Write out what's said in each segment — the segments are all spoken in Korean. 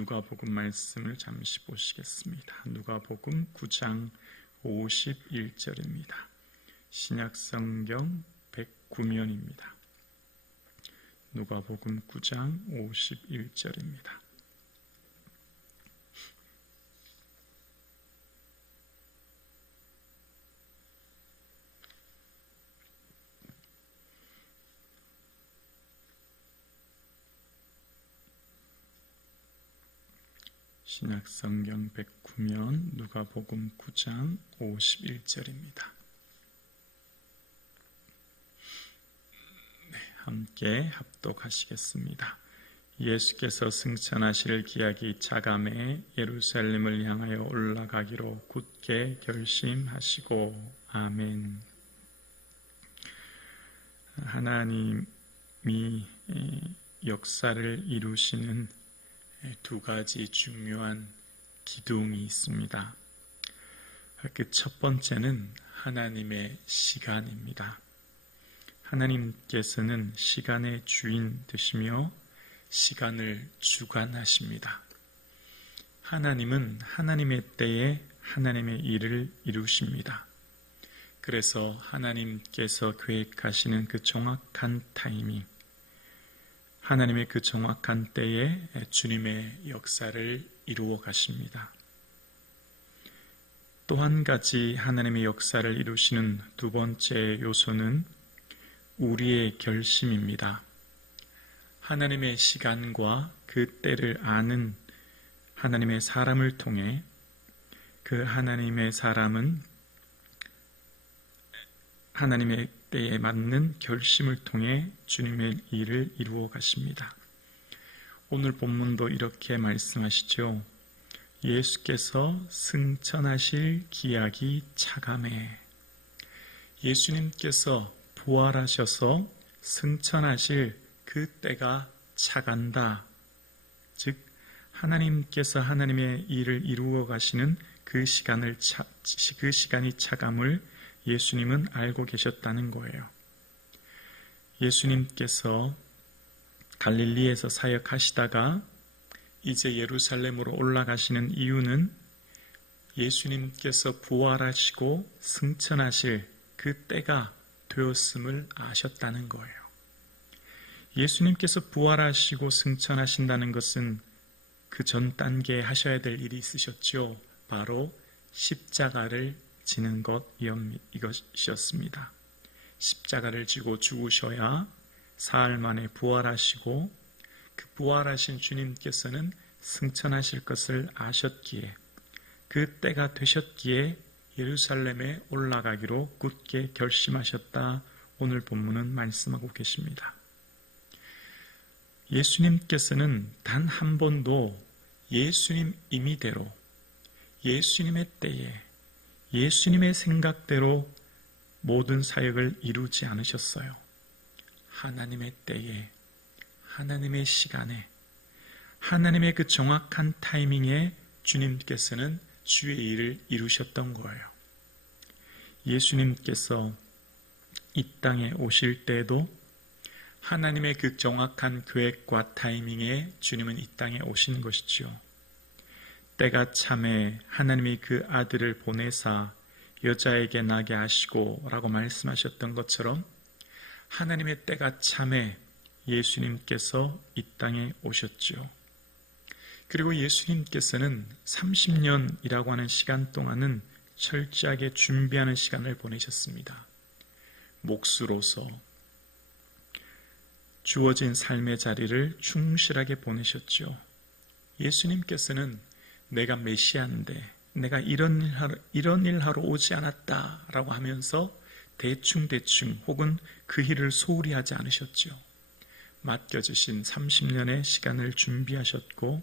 누가복음 말씀을 잠시 보시겠습니다. 누가복음 9장 51절입니다. 신약성경 109면입니다. 누가복음 9장 51절입니다. 신약성경 109면 누가복음 9장 51절입니다. 함께 합독하시겠습니다. 예수께서 승천하실 기약이 차감해 예루살렘을 향하여 올라가기로 굳게 결심하시고 아멘. 하나님이 역사를 이루시는 두 가지 중요한 기둥이 있습니다. 그 첫 번째는 하나님의 시간입니다. 하나님께서는 시간의 주인 되시며 시간을 주관하십니다. 하나님은 하나님의 때에 하나님의 일을 이루십니다. 그래서 하나님께서 계획하시는 그 정확한 타이밍, 하나님의 그 정확한 때에 주님의 역사를 이루어 가십니다. 또 한 가지 하나님의 역사를 이루시는 두 번째 요소는 우리의 결심입니다. 하나님의 시간과 그 때를 아는 하나님의 사람을 통해 그 하나님의 사람은 하나님의 때에 맞는 결심을 통해 주님의 일을 이루어 가십니다. 오늘 본문도 이렇게 말씀하시죠. 예수께서 승천하실 기약이 차감해. 예수님께서 부활하셔서 승천하실 그 때가 차간다. 즉 하나님께서 하나님의 일을 이루어 가시는 그 시간이 차감을 예수님은 알고 계셨다는 거예요. 예수님께서 갈릴리에서 사역하시다가 이제 예루살렘으로 올라가시는 이유는 예수님께서 부활하시고 승천하실 그 때가 되었음을 아셨다는 거예요. 예수님께서 부활하시고 승천하신다는 것은 그 전 단계에 하셔야 될 일이 있으셨죠. 바로 십자가를 지는 이것이었습니다. 십자가를 지고 죽으셔야 사흘 만에 부활하시고 그 부활하신 주님께서는 승천하실 것을 아셨기에 그 때가 되셨기에 예루살렘에 올라가기로 굳게 결심하셨다. 오늘 본문은 말씀하고 계십니다. 예수님께서는 단 한 번도 예수님 임의대로 예수님의 때에 예수님의 생각대로 모든 사역을 이루지 않으셨어요. 하나님의 때에, 하나님의 시간에, 하나님의 그 정확한 타이밍에 주님께서는 주의 일을 이루셨던 거예요. 예수님께서 이 땅에 오실 때에도 하나님의 그 정확한 계획과 타이밍에 주님은 이 땅에 오신 것이지요. 때가 참에 하나님이 그 아들을 보내사 여자에게 나게 하시고 라고 말씀하셨던 것처럼 하나님의 때가 참에 예수님께서 이 땅에 오셨지요. 그리고 예수님께서는 30년이라고 하는 시간 동안은 철저하게 준비하는 시간을 보내셨습니다. 목수로서 주어진 삶의 자리를 충실하게 보내셨죠. 예수님께서는 내가 메시아인데 내가 이런 일 하러 오지 않았다라고 하면서 대충 혹은 그 일을 소홀히 하지 않으셨죠. 맡겨주신 30년의 시간을 준비하셨고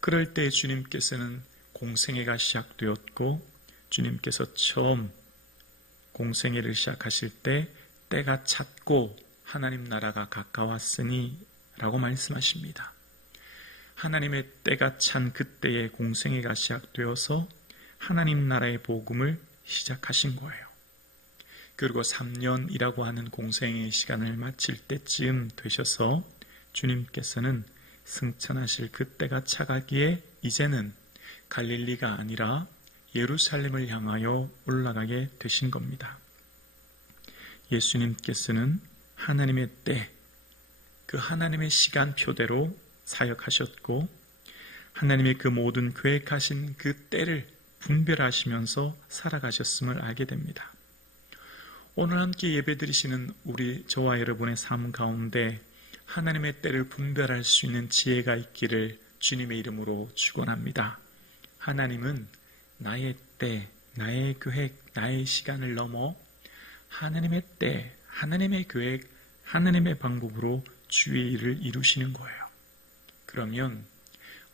그럴 때 주님께서는 공생애가 시작되었고 주님께서 처음 공생애를 시작하실 때 때가 찼고 하나님 나라가 가까웠으니 라고 말씀하십니다. 하나님의 때가 찬 그때의 공생애가 시작되어서 하나님 나라의 복음을 시작하신 거예요. 그리고 3년이라고 하는 공생의 시간을 마칠 때쯤 되셔서 주님께서는 승천하실 그때가 차가기에 이제는 갈릴리가 아니라 예루살렘을 향하여 올라가게 되신 겁니다. 예수님께서는 하나님의 때, 그 하나님의 시간표대로 사역하셨고 하나님의 그 모든 계획하신 그 때를 분별하시면서 살아가셨음을 알게 됩니다. 오늘 함께 예배드리시는 저와 여러분의 삶 가운데 하나님의 때를 분별할 수 있는 지혜가 있기를 주님의 이름으로 축원합니다. 하나님은 나의 때, 나의 계획, 나의 시간을 넘어 하나님의 때, 하나님의 계획, 하나님의 방법으로 주의 일을 이루시는 거예요. 그러면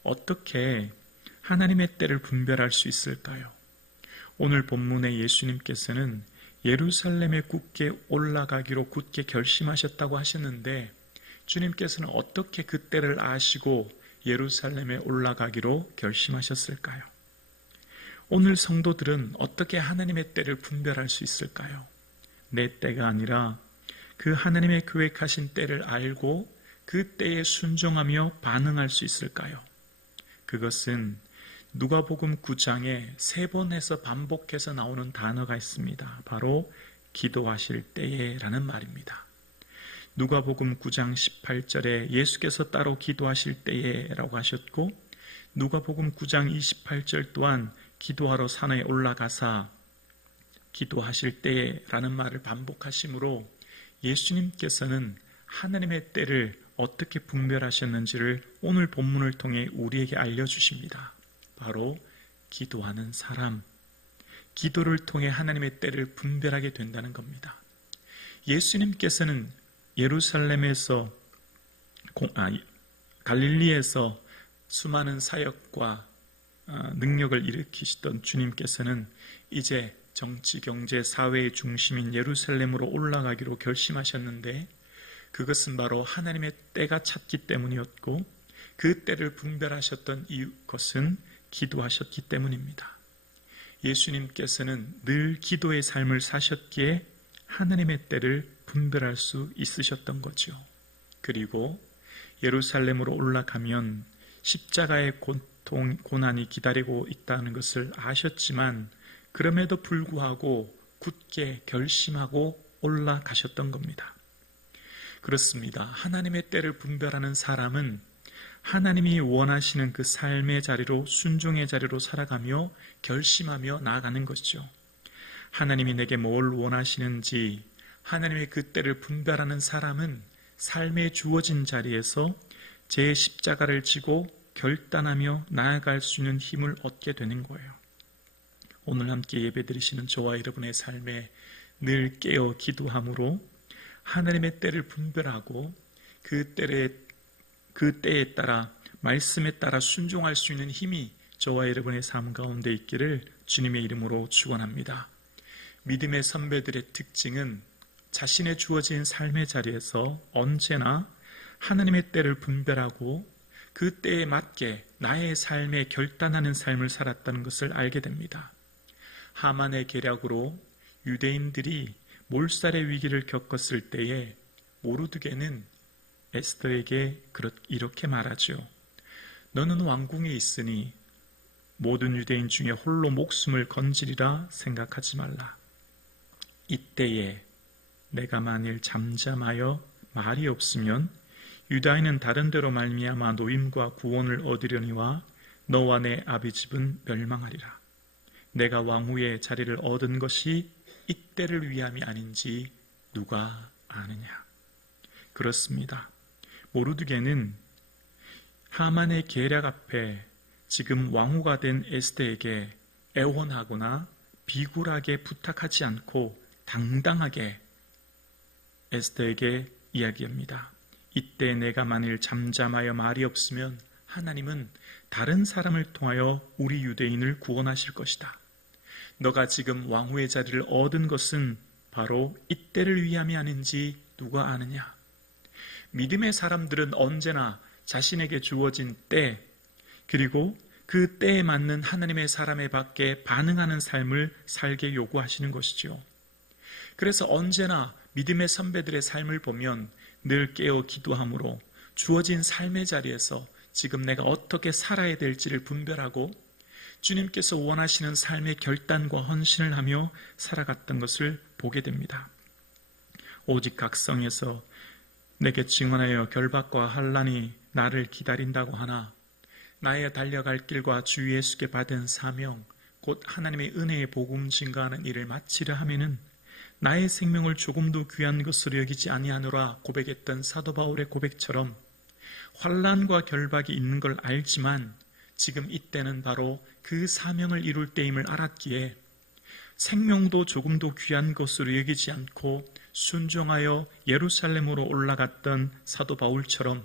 어떻게 하나님의 때를 분별할 수 있을까요? 오늘 본문의 예수님께서는 예루살렘에 굳게 올라가기로 굳게 결심하셨다고 하셨는데 주님께서는 어떻게 그 때를 아시고 예루살렘에 올라가기로 결심하셨을까요? 오늘 성도들은 어떻게 하나님의 때를 분별할 수 있을까요? 내 때가 아니라 그 하나님의 계획하신 때를 알고 그 때에 순종하며 반응할 수 있을까요? 그것은 누가복음 9장에 3번에서 반복해서 나오는 단어가 있습니다. 바로 기도하실 때에 라는 말입니다. 누가복음 9장 18절에 예수께서 따로 기도하실 때에 라고 하셨고 누가복음 9장 28절 또한 기도하러 산에 올라가사 기도하실 때에 라는 말을 반복하시므로 예수님께서는 하나님의 때를 어떻게 분별하셨는지를 오늘 본문을 통해 우리에게 알려주십니다. 바로 기도하는 사람, 기도를 통해 하나님의 때를 분별하게 된다는 겁니다. 예수님께서는 예루살렘에서 갈릴리에서 수많은 사역과 능력을 일으키시던 주님께서는 이제 정치, 경제, 사회의 중심인 예루살렘으로 올라가기로 결심하셨는데 그것은 바로 하나님의 때가 찼기 때문이었고 그 때를 분별하셨던 이것은 기도하셨기 때문입니다. 예수님께서는 늘 기도의 삶을 사셨기에 하나님의 때를 분별할 수 있으셨던 거죠. 그리고 예루살렘으로 올라가면 십자가의 고난이 기다리고 있다는 것을 아셨지만 그럼에도 불구하고 굳게 결심하고 올라가셨던 겁니다. 그렇습니다. 하나님의 때를 분별하는 사람은 하나님이 원하시는 그 삶의 자리로 순종의 자리로 살아가며 결심하며 나아가는 것이죠. 하나님이 내게 뭘 원하시는지 하나님의 그 때를 분별하는 사람은 삶에 주어진 자리에서 제 십자가를 지고 결단하며 나아갈 수 있는 힘을 얻게 되는 거예요. 오늘 함께 예배드리시는 저와 여러분의 삶에 늘 깨어 기도함으로 하나님의 때를 분별하고 그 때에 따라 말씀에 따라 순종할 수 있는 힘이 저와 여러분의 삶 가운데 있기를 주님의 이름으로 축원합니다. 믿음의 선배들의 특징은 자신의 주어진 삶의 자리에서 언제나 하나님의 때를 분별하고 그 때에 맞게 나의 삶에 결단하는 삶을 살았다는 것을 알게 됩니다. 하만의 계략으로 유대인들이 몰살의 위기를 겪었을 때에 모르드게는 에스더에게 이렇게 말하죠. 너는 왕궁에 있으니 모든 유대인 중에 홀로 목숨을 건지리라 생각하지 말라. 이때에 내가 만일 잠잠하여 말이 없으면 유다인은 다른 데로 말미암아 노임과 구원을 얻으려니와 너와 내 아비 집은 멸망하리라. 내가 왕후의 자리를 얻은 것이 이때를 위함이 아닌지 누가 아느냐. 그렇습니다. 모르드게는 하만의 계략 앞에 지금 왕후가 된 에스더에게 애원하거나 비굴하게 부탁하지 않고 당당하게 에스더에게 이야기합니다. 이때 내가 만일 잠잠하여 말이 없으면 하나님은 다른 사람을 통하여 우리 유대인을 구원하실 것이다. 너가 지금 왕후의 자리를 얻은 것은 바로 이때를 위함이 아닌지 누가 아느냐. 믿음의 사람들은 언제나 자신에게 주어진 때 그리고 그 때에 맞는 하나님의 사람에 밖에 반응하는 삶을 살게 요구하시는 것이죠. 그래서 언제나 믿음의 선배들의 삶을 보면 늘 깨어 기도함으로 주어진 삶의 자리에서 지금 내가 어떻게 살아야 될지를 분별하고 주님께서 원하시는 삶의 결단과 헌신을 하며 살아갔던 것을 보게 됩니다. 오직 각성에서 내게 증언하여 결박과 환난이 나를 기다린다고 하나 나의 달려갈 길과 주 예수께 받은 사명 곧 하나님의 은혜의 복음 증거하는 일을 마치려 하면은 나의 생명을 조금도 귀한 것으로 여기지 아니하노라 고백했던 사도 바울의 고백처럼 환난과 결박이 있는 걸 알지만 지금 이때는 바로 그 사명을 이룰 때임을 알았기에 생명도 조금도 귀한 것으로 여기지 않고 순종하여 예루살렘으로 올라갔던 사도 바울처럼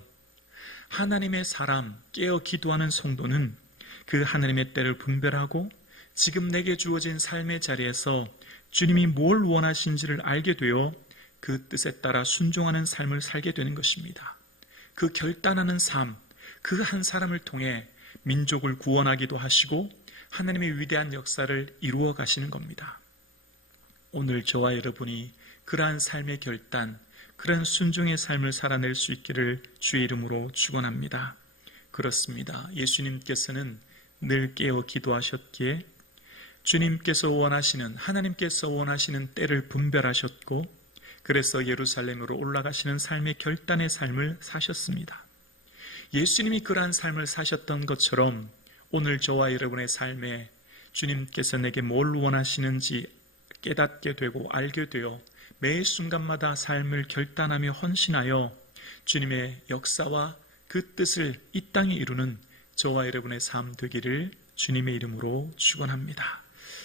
하나님의 사람 깨어 기도하는 성도는 그 하나님의 때를 분별하고 지금 내게 주어진 삶의 자리에서 주님이 뭘 원하신지를 알게 되어 그 뜻에 따라 순종하는 삶을 살게 되는 것입니다. 그 결단하는 삶, 그 한 사람을 통해 민족을 구원하기도 하시고 하나님의 위대한 역사를 이루어 가시는 겁니다. 오늘 저와 여러분이 그러한 삶의 결단, 그러한 순종의 삶을 살아낼 수 있기를 주의 이름으로 축원합니다. 그렇습니다. 예수님께서는 늘 깨어 기도하셨기에 주님께서 원하시는, 하나님께서 원하시는 때를 분별하셨고 그래서 예루살렘으로 올라가시는 삶의 결단의 삶을 사셨습니다. 예수님이 그러한 삶을 사셨던 것처럼 오늘 저와 여러분의 삶에 주님께서 내게 뭘 원하시는지 깨닫게 되고 알게 되어 매 순간마다 삶을 결단하며 헌신하여 주님의 역사와 그 뜻을 이 땅에 이루는 저와 여러분의 삶 되기를 주님의 이름으로 축원합니다.